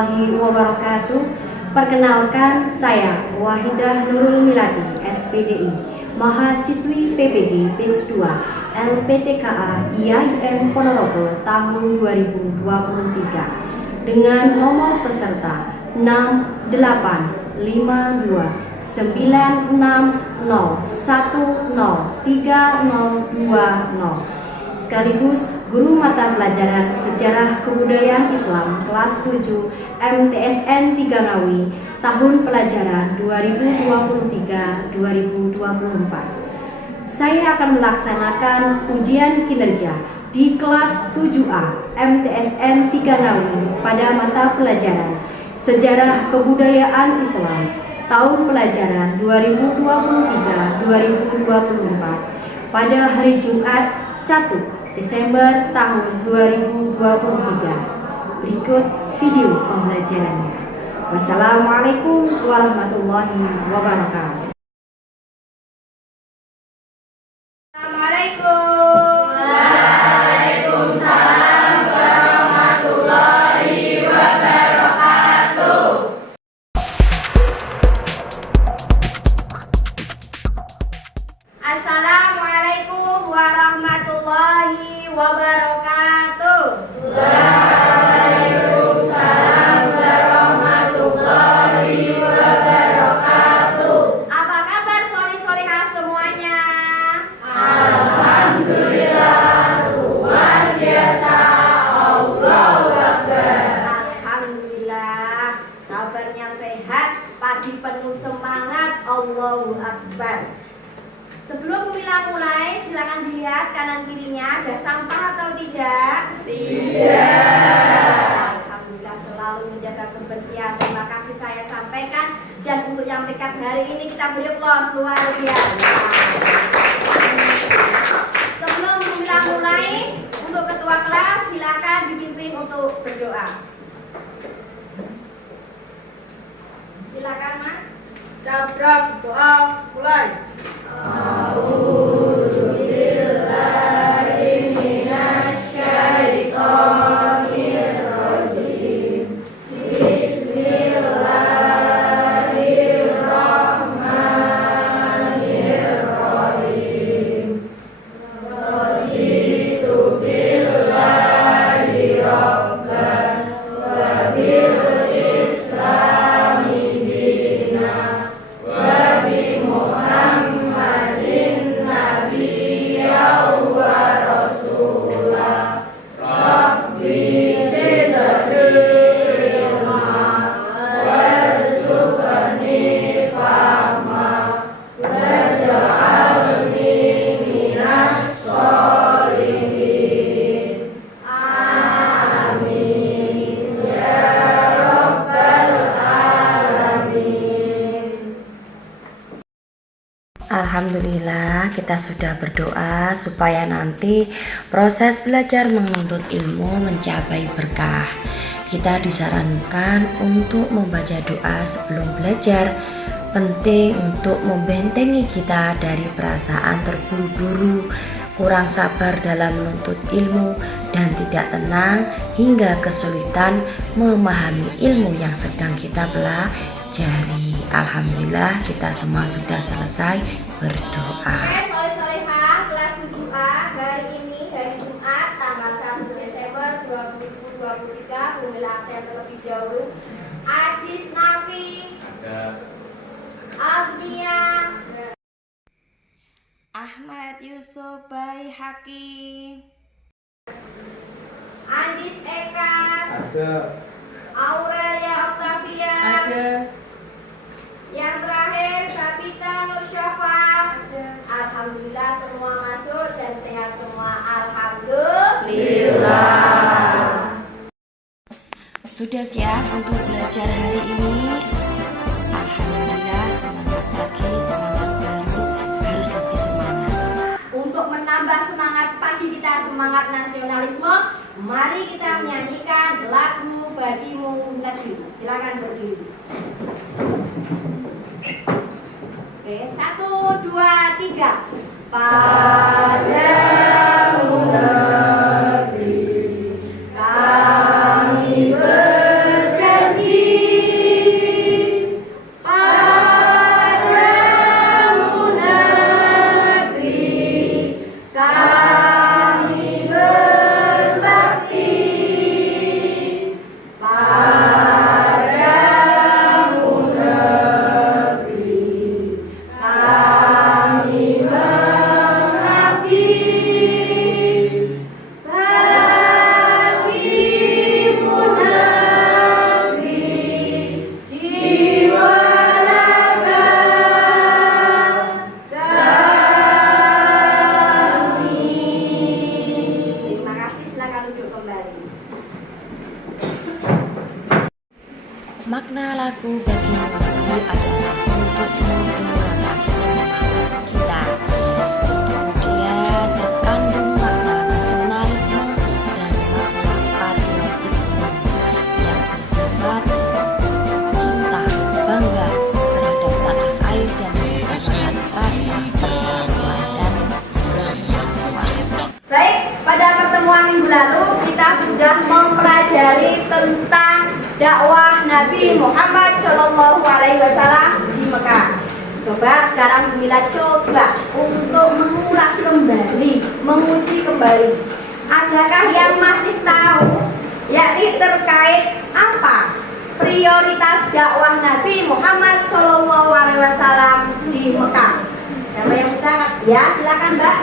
warahmatullahi wabarakatuh. Perkenalkan, saya Wahidah Nurul Milati, SPDI, mahasiswi PPG Batch 2 LPTKA IAIN Ponorogo tahun 2023 dengan nomor peserta 68529610303020 sekaligus guru mata pelajaran Sejarah Kebudayaan Islam kelas 7 MTSN 3 Ngawi tahun pelajaran 2023-2024. Saya akan melaksanakan ujian kinerja di kelas 7A MTSN 3 Ngawi pada mata pelajaran Sejarah Kebudayaan Islam tahun pelajaran 2023-2024 pada hari Jumat 1 Desember tahun 2023. Berikut video pembelajarannya. Wassalamualaikum warahmatullahi wabarakatuh. Assalamualaikum warahmatullahi wabarakatuh. Waalaikumsalam warahmatullahi wabarakatuh. Apa kabar solih-solihah semuanya? Alhamdulillah, luar biasa. Allahu Akbar. Alhamdulillah, kabarnya sehat, pagi penuh semangat. Allahu Akbar. Sebelum mulai, silakan dilihat kanan kirinya ada sampah atau tidak? Tidak. Alhamdulillah, selalu menjaga kebersihan. Terima kasih saya sampaikan, dan untuk yang dekat hari ini kita beri aplaus luar biasa. Sebelum mulai, untuk ketua kelas silakan dipimpin untuk berdoa. Silakan Mas. Sabrak doa mulai. Alhamdulillah, kita sudah berdoa supaya nanti proses belajar menuntut ilmu mencapai berkah. Kita disarankan untuk membaca doa sebelum belajar, penting untuk membentengi kita dari perasaan terburu-buru, kurang sabar dalam menuntut ilmu, dan tidak tenang hingga kesulitan memahami ilmu yang sedang kita pelajari. Alhamdulillah, kita semua sudah selesai berdoa. Oke, soleh-solehah kelas 7A, hari ini hari Jumat tanggal 1 Desember 2023, mengambil absen terlebih dahulu Adis Nafi, Agnia, Ahmad Yusuf Baihaqi, Andis Eka, Aurelia Octavia, yang terakhir Sabita Nur Syafa. Alhamdulillah semua masuk dan sehat semua. Alhamdulillah. Sudah siap untuk belajar hari ini? Alhamdulillah, semangat pagi, semangat baru, harus lebih semangat. Untuk menambah semangat pagi kita, semangat nasionalisme, mari kita menyanyikan lagu Bagimu Negeri. Silakan berdiri. Oke, 1, 2, 3. Padamu negeri kami berjanji. sekali adalah untuk membanggakan semangat kita. Kemudian terkandung makna nasionalisme dan makna patriotisme yang bersifat cinta, bangga terhadap tanah air dan merupakan rasa persatuan dan kesatuan. Baik, pada pertemuan minggu lalu kita sudah mempelajari tentang dakwah Nabi Muhammad SAW di Mekah. Coba sekarang Mila coba untuk mengulas kembali, menguji kembali. Adakah yang masih tahu yakni terkait apa prioritas dakwah Nabi Muhammad SAW di Mekah? Siapa yang bisa? Ya, silakan Mbak.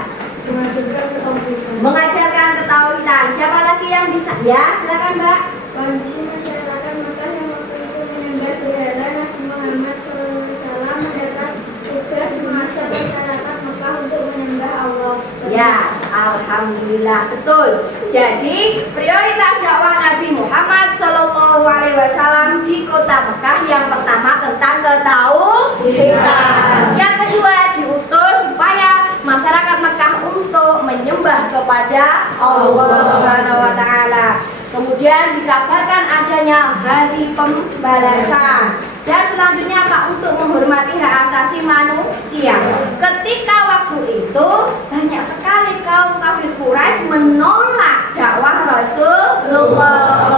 Mengajarkan ketauhidan. Siapa lagi yang bisa? Ya, silakan Mbak. Kondisi masyarakat Mekah yang waktu itu menyembah berhala, Nabi Muhammad SAW mendapat tugas mengajak masyarakat Mekah untuk menyembah Allah. Ya, alhamdulillah betul. Jadi prioritas dakwah Nabi Muhammad SAW di kota Mekah yang pertama tentang ketauhidan. Yang kedua diutus supaya masyarakat Mekah untuk menyembah kepada Allah Subhanahu wa taala. Kemudian dikabarkan adanya hari pembalasan. Dan selanjutnya apa? Untuk menghormati hak asasi manusia. Ketika waktu itu banyak sekali kaum kafir Quraisy menolak dakwah Rasulullah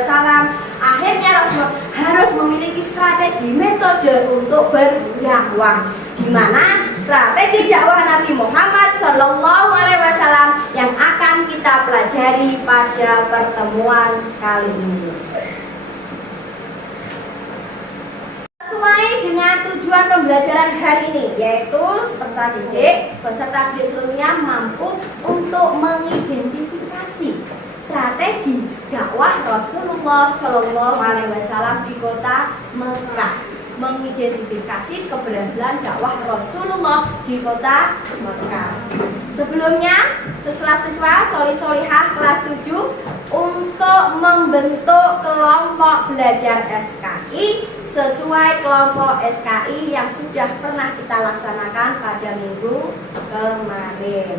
SAW. Akhirnya Rasulullah harus memiliki strategi metode untuk berdakwah, di mana strategi dakwah Nabi Muhammad SAW yang akan kita pelajari pada pertemuan kali ini. Sesuai dengan tujuan pembelajaran hari ini, yaitu peserta didik seluruhnya mampu untuk mengidentifikasi strategi dakwah Rasulullah SAW di kota Mekah, mengidentifikasi keberhasilan dakwah Rasulullah di kota Mekah. Sebelumnya, siswa-siswa soli-solihah kelas 7 untuk membentuk kelompok belajar SKI sesuai kelompok SKI yang sudah pernah kita laksanakan pada minggu kemarin.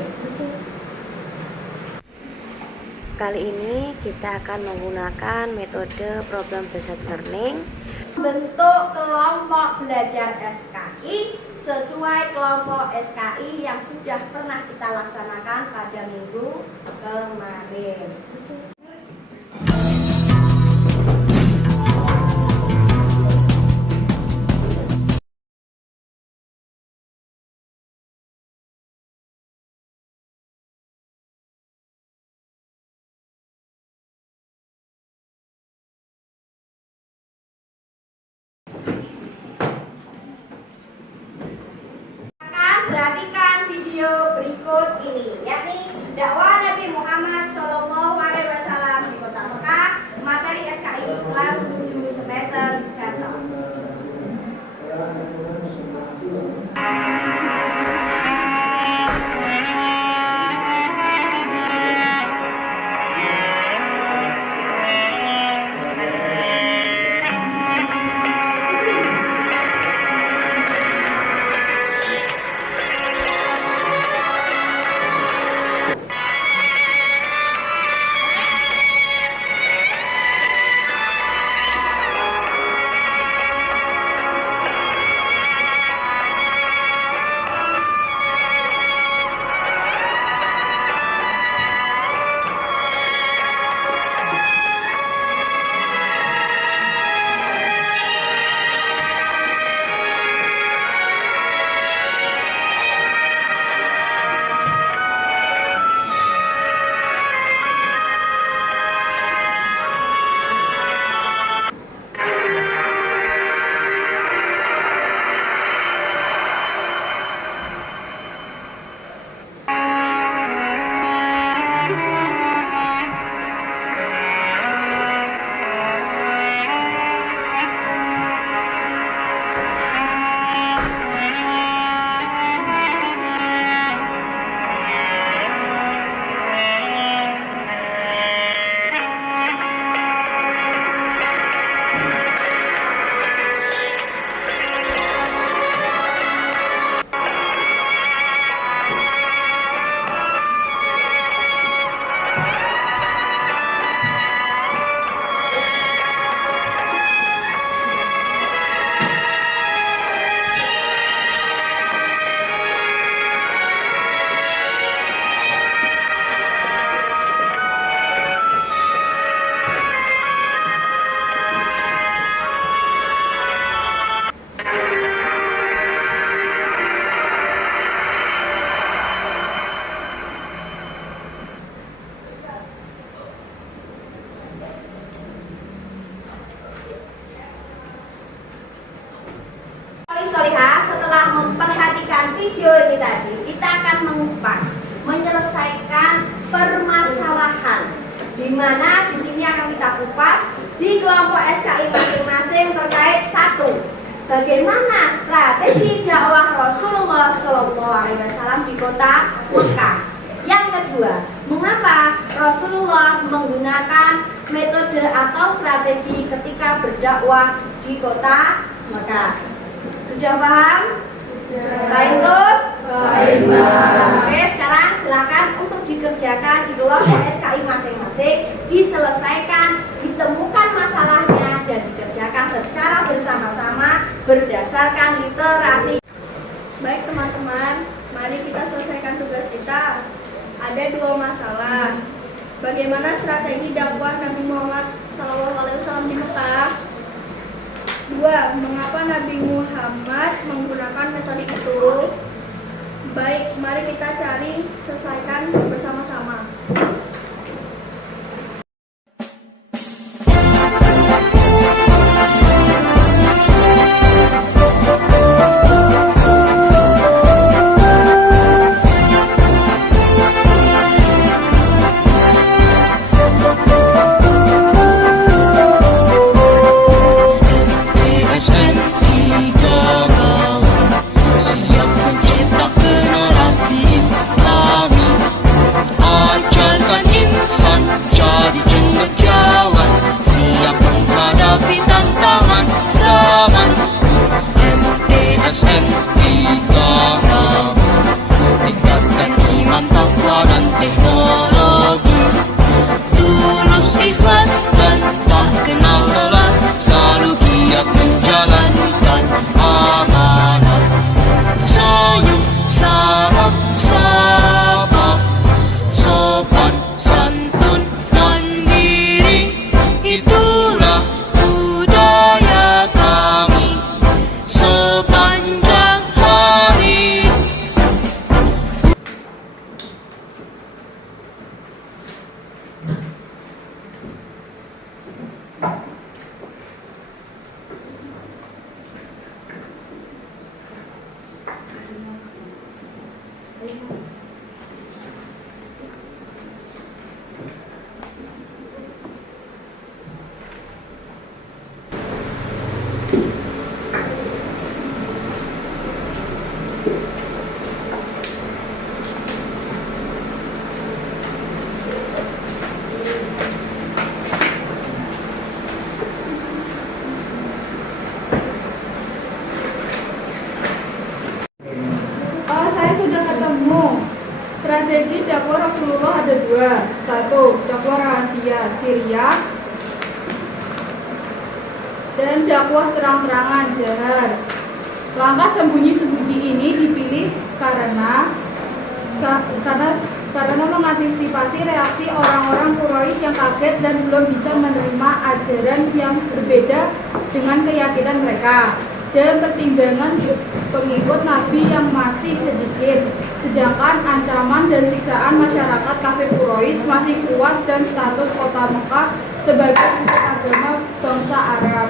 Kali ini kita akan menggunakan metode problem based learning. Bentuk kelompok belajar SKI sesuai kelompok SKI yang sudah pernah kita laksanakan pada minggu kemarin. Perhatikan video berikut ini, yakni dakwah Nabi Muhammad SAW di kota Mekah, materi SKI kelas 7 semester dasar. di mana di sini akan kita kupas di kelompok SKI masing-masing terkait satu, bagaimana strategi dakwah Rasulullah SAW di kota Mekah. Yang kedua, mengapa Rasulullah menggunakan metode atau strategi ketika berdakwah di kota Mekah. Sudah paham? Baik, Tut? Baik, Oke, sekarang silakan untuk dikerjakan di kelompok SKI masing-masing, diselesaikan, ditemukan masalahnya dan dikerjakan secara bersama-sama berdasarkan literasi. Baik teman-teman, mari kita selesaikan tugas kita. Ada 2 masalah. Bagaimana strategi dakwah Nabi Muhammad SAW di Mekah? 2. Mengapa Nabi Muhammad menggunakan metode itu? Baik, mari kita cari, selesaikan bersama-sama. Siap mencetak generasi Islami, ajarkan insan jadi cendekiawan, siap menghadapi tantangan zaman. MTSN 3 tingkatkan iman, takwa dan teknologi, tulus ikhlas dan tak kenal lelah, selalu giat menjalankan amanah. Senyum, salam, sapa, sopan, santun, mandiri, itulah budaya kami sepanjang hari. Saya sudah ketemu. Strategi dakwah Rasulullah ada 2. 1. Dakwah rahasia Syria, dan dakwah terang-terangan jahar. Langkah sembunyi-sembunyi ini dipilih karena mengantisipasi reaksi orang-orang Quraisy yang kaget dan belum bisa menerima ajaran yang berbeda dengan keyakinan mereka, dan pertimbangan pengikut Nabi yang masih sedikit, sedangkan ancaman dan siksaan masyarakat kafir Quraisy masih kuat dan status kota Mekah sebagai pusat agama bangsa Arab.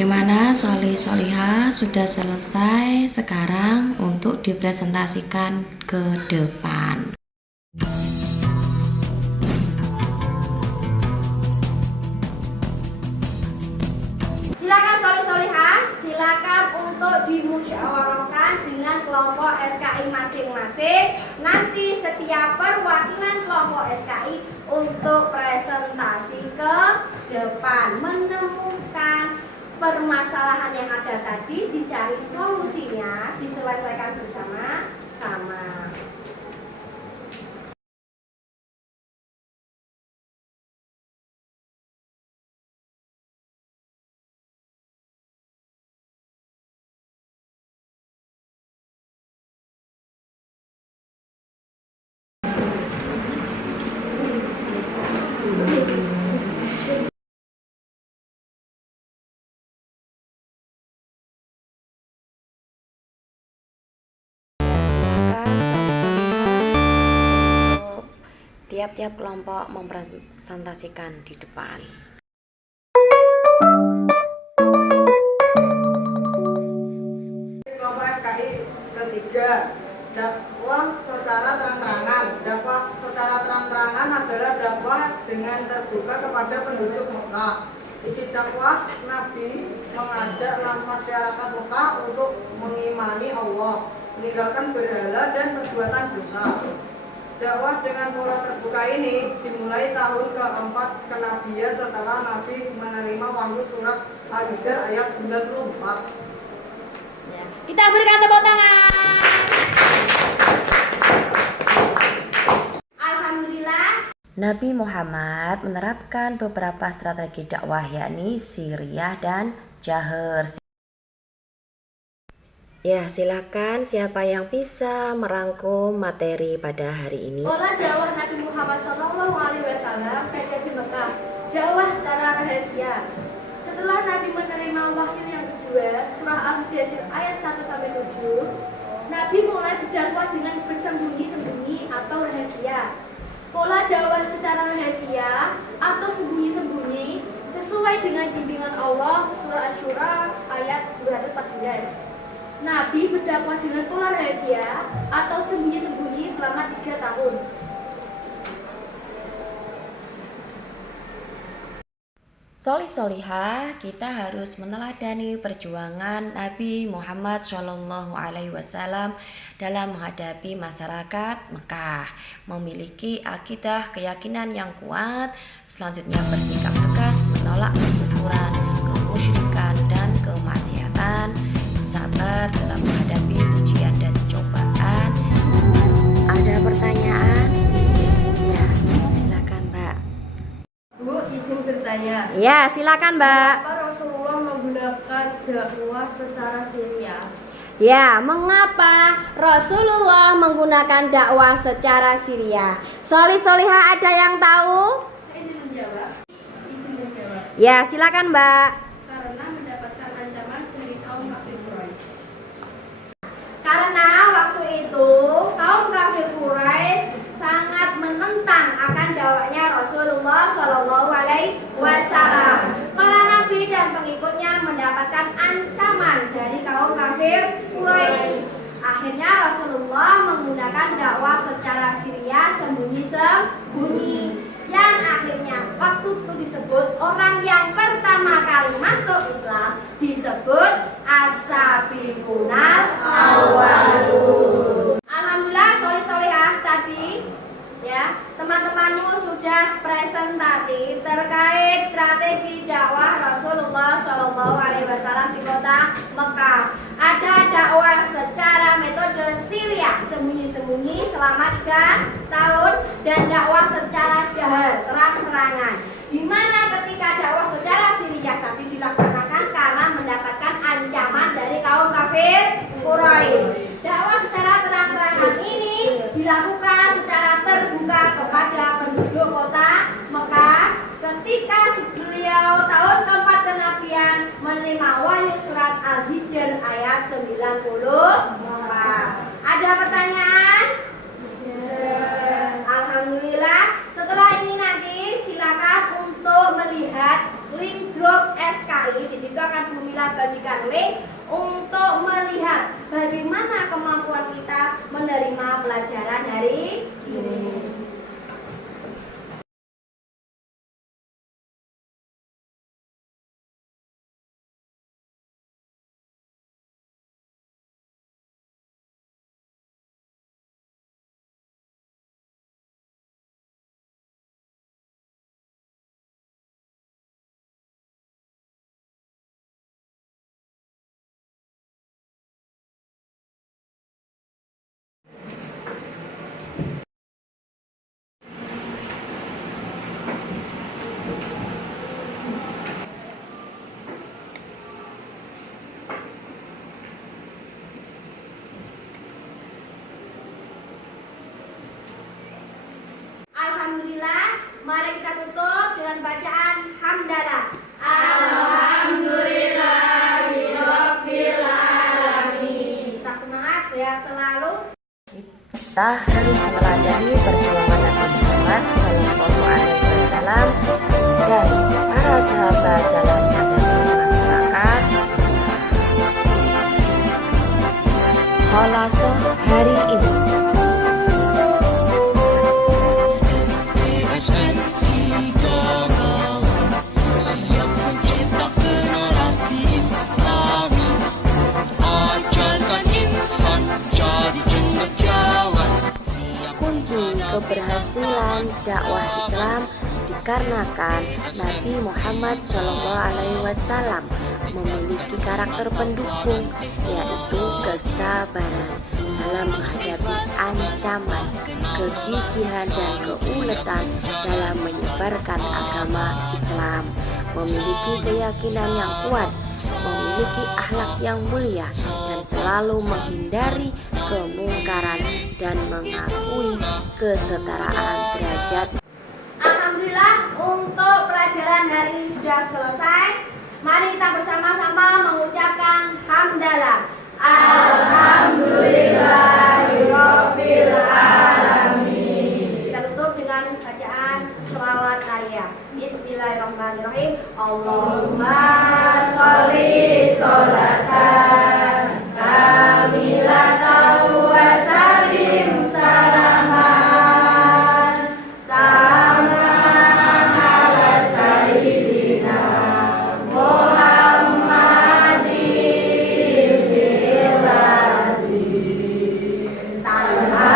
Bagaimana Sholih Sholihah sudah selesai, sekarang untuk dipresentasikan ke depan. Silakan Sholih Sholihah, silakan untuk dimusyawarahkan dengan kelompok SKI masing-masing. Nanti setiap perwakilan kelompok SKI untuk presentasi ke depan, menemukan permasalahan yang ada tadi, dicari solusinya, diselesaikan bersama-sama. Tiap-tiap kelompok mempresentasikan di depan. Kelompok SKI ketiga, dakwah secara terang-terangan. Dakwah secara terang-terangan adalah dakwah dengan terbuka kepada penduduk Mekah. Isi dakwah, Nabi mengajak masyarakat Mekah untuk mengimani Allah, meninggalkan berhala dan perbuatan dosa. Dakwah dengan pola terbuka ini dimulai tahun keempat kenabian setelah Nabi menerima wahyu surat Al-Hijr ayat 94. Kita berikan tepuk tangan. Alhamdulillah. Nabi Muhammad menerapkan beberapa strategi dakwah, yakni sirriyah dan jahar. Ya, silakan siapa yang bisa merangkum materi pada hari ini. Pola dakwah Nabi Muhammad SAW di Mekah, dakwah secara rahasia. Setelah Nabi menerima wahyu yang kedua, surah Al-Mudaththir ayat 1-7, Nabi mulai berdakwah dengan bersembunyi-sembunyi atau rahasia. Pola dakwah secara rahasia atau sembunyi-sembunyi sesuai dengan bimbingan Allah, surah Asy-Syura ayat 214. Nabi berdakwah dengan pola rahasia atau sembunyi-sembunyi selama 3 tahun. Sholih Sholihah, kita harus meneladani perjuangan Nabi Muhammad SAW dalam menghadapi masyarakat Mekah, memiliki akidah keyakinan yang kuat, selanjutnya bersikap tegas menolak kekufuran, kemusyrikan dan kemaksiatan, sabar dalam menghadapi ujian dan cobaan. Ada pertanyaan? Ya, silakan Mbak. Bu, izin bertanya. Ya, silakan Mbak. Kenapa Rasulullah menggunakan dakwah secara sirriyah? Ya, mengapa Rasulullah menggunakan dakwah secara sirriyah? Sholih Sholihah ada yang tahu? Saya izin menjawab. Ya, silakan Mbak. Karena mendapatkan ancaman dari kaum kafir Quraisy. Karena waktu itu kaum kafir Quraisy sangat menentang akan dakwahnya Rasulullah Shallallahu Alaihi Wasallam. Para nabi dan pengikutnya mendapatkan ancaman dari kaum kafir Quraisy. Akhirnya Rasulullah menggunakan dakwah secara sirriyah, sembunyi-sembunyi, yang akhirnya waktu itu disebut orang yang pertama kali masuk Islam disebut as-sabiqunal awwalun. Alhamdulillah, Sholih Sholihah tadi ya, teman-temanmu sudah presentasi terkait strategi dakwah Rasulullah SAW di kota Mekah. Ada dakwah secara metode sirriyah, sembunyi-sembunyi selama 3 tahun, dan dakwah secara jahar, terang-terangan. Di mana ketika dakwah secara sirriyah tadi dilaksanakan karena mendapatkan ancaman dari kaum kafir Quraisy. Dakwah secara terang-terangan ini dilakukan secara terbuka kepada penduduk kota Mekah ketika beliau tahun keempat kenabian menerima wahyu surat Al-Hijr ayat 94. Ada pertanyaan? Alhamdulillah. Setelah ini nanti silakan untuk melihat link grup SKI. Di situ akan Bu Mila menerima pelajaran hari ini. Alhamdulillah, mari kita tutup dengan bacaan hamdalah. Alhamdulillahirabbil alamin. Kita semangat, sehat selalu. Kita harus meneladani perjuangan Nabi Muhammad Sallallahu Alaihi Wasallam dan para sahabat dalam menghadapi masyarakat. Kholasoh hari ini. TSNI Gamawan siap mencetak generasi Islami, ajarkan insan jadi cendekiawan. Kunci keberhasilan dakwah Islam dikarenakan Nabi Muhammad SAW memiliki karakter pendukung, yaitu kesabaran dalam menghadapi ancaman, kegigihan dan keuletan dalam menyebarkan agama Islam, memiliki keyakinan yang kuat, memiliki akhlak yang mulia, dan selalu menghindari kemungkaran dan mengakui kesetaraan derajat. Alhamdulillah, untuk pelajaran hari ini sudah selesai. Mari kita bersama-sama mengucapkan hamdalah. Alhamdulillahirabbil alamin. Kita tutup dengan bacaan sholawat Maria. Bismillahirrahmanirrahim. Allahumma sholli sholatan kamilatan wa sallim salaman taman ala sayyidina Muhammadin billadhi tanha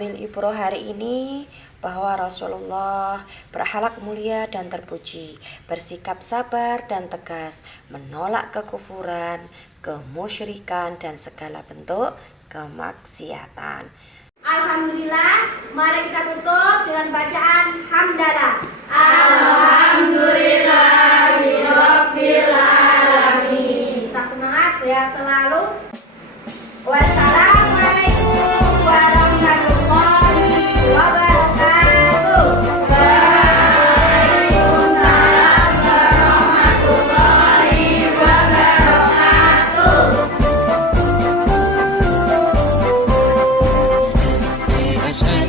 ambil ibrah hari ini bahwa Rasulullah berakhlak mulia dan terpuji, bersikap sabar dan tegas, menolak kekufuran, kemusyrikan dan segala bentuk kemaksiatan. Alhamdulillah, mari kita tutup dengan bacaan hamdalah. Alhamdulillahirabbil alamin. Kita semangat, sehat selalu. Wassalamualaikum warahmatullahi wabarakatuh. Waalaikumsalam warahmatullahi wabarakatuh. TSN